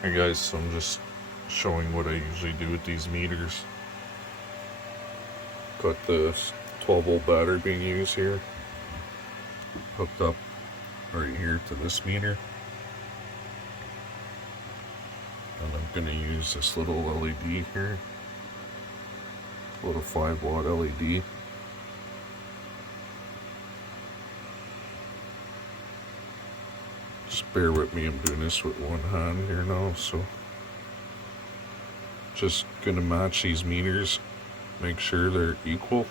Hey guys, so I'm just showing what I usually do with these meters. Got the 12 volt battery being used here, hooked up right here to this meter. And I'm going to use this little LED here, little 5 watt LED. Just bear with me, I'm doing this with one hand here now, so just gonna match these meters, make sure they're equal,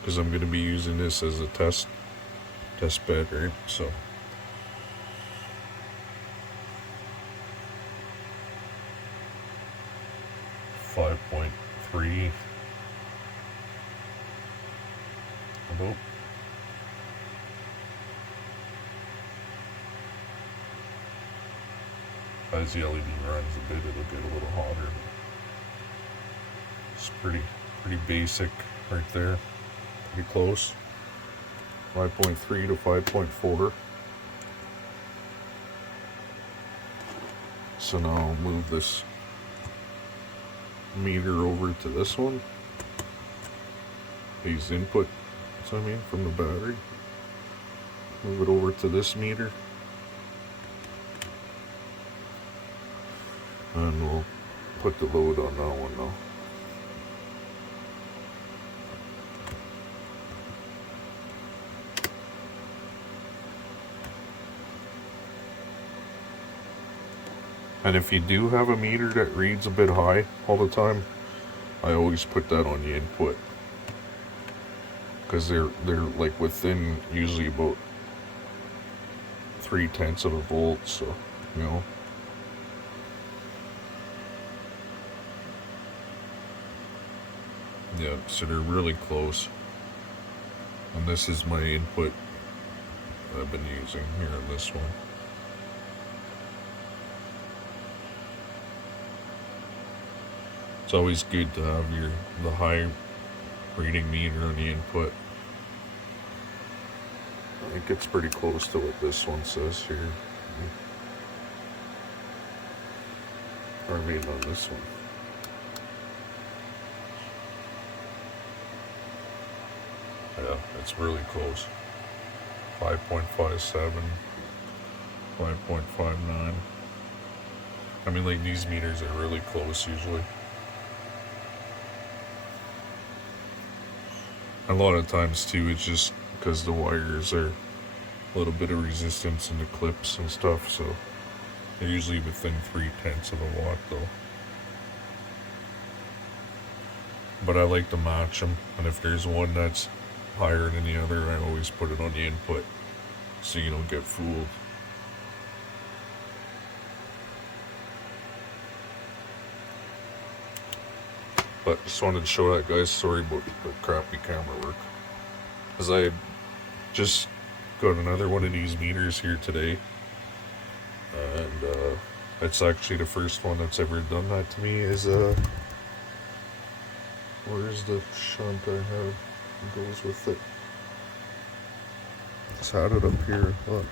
because I'm gonna be using this as a test bed, right? So .3 about. As the LED runs a bit, it'll get a little hotter. It's pretty basic right there. Pretty close. 5.3 to 5.4. So now I'll move this meter over to this one. These input, that's what I mean, from the battery. Move it over to this meter. And we'll put the load on that one now. And if you do have a meter that reads a bit high all the time, I always put that on the input, because they're like within usually about 0.3 of a volt, so you know. Yeah, so they're really close. And this is my input that I've been using here on this one. It's always good to have the high reading meter on the input. I think it's pretty close to what this one says here. Or maybe on this one. Yeah, it's really close. 5.57, 5.59. I mean, like, these meters are really close usually. A lot of times too, it's just because the wires are a little bit of resistance in the clips and stuff, so they're usually within 0.3 of a watt though. But I like to match them, and if there's one that's higher than the other, I always put it on the input so you don't get fooled. But just wanted to show that, guys. Sorry about the crappy camera work, because I just got another one of these meters here today, and it's actually the first one that's ever done that to me. Is where's the shunt I have? It goes with it. Just had it up here. Look.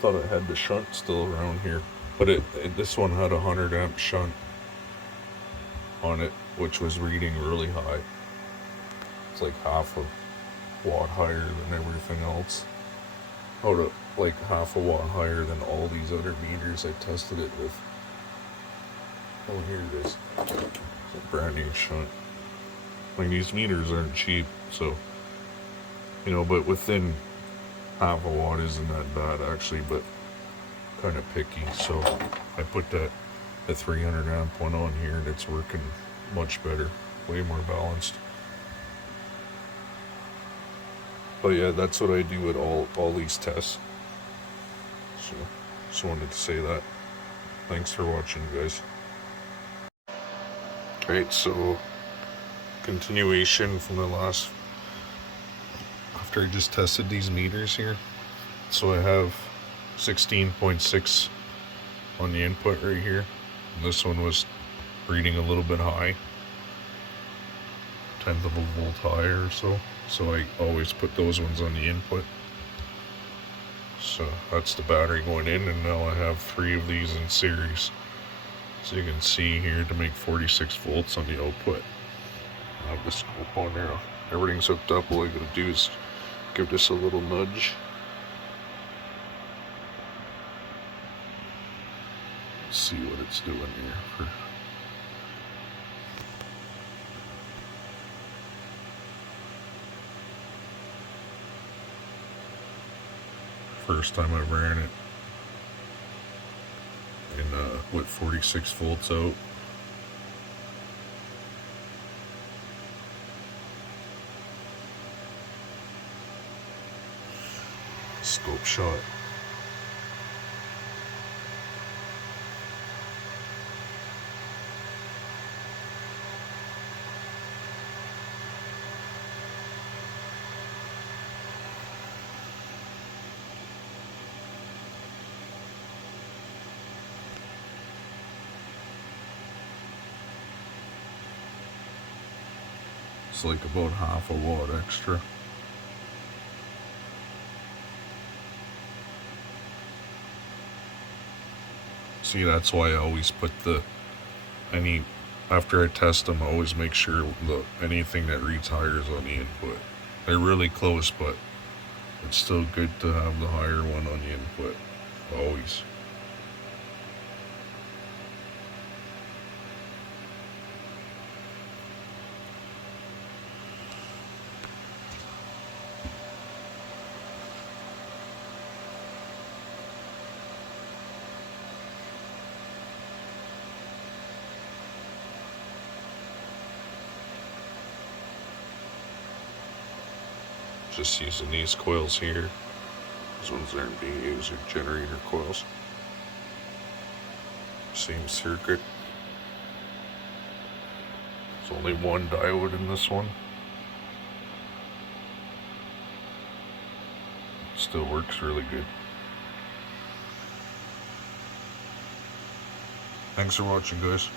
Thought it had the shunt still around here, but this one had a 100 amp shunt on it, which was reading really high. It's like half a watt higher than everything else. Like half a watt higher than all these other meters I tested it with. Oh, here it is. It's a brand new shunt. Like, these meters aren't cheap, so you know, but within half a watt isn't that bad actually, but kind of picky. So I put the 300 amp one on here, and it's working much better, way more balanced. But yeah, that's what I do with all these tests. So just wanted to say that. Thanks for watching, guys. Alright, so continuation from the last after I just tested these meters here. So I have 16.6 on the input right here. And this one was reading a little bit high, 1/10 of a volt higher or so. So I always put those ones on the input. So that's the battery going in, and now I have 3 of these in series. So you can see here to make 46 volts on the output. I have the scope on there. Everything's hooked up. All I gotta do is give this a little nudge. See what it's doing here. First time I ran it, and with 46 volts out. Scope shot. It's like about half a watt extra. See, that's why I always put after I test them, I always make sure anything that reads higher is on the input. They're really close, but it's still good to have the higher one on the input, always. Just using these coils here. These ones aren't being used, are generator coils. Same circuit. There's only one diode in this one. Still works really good. Thanks for watching, guys.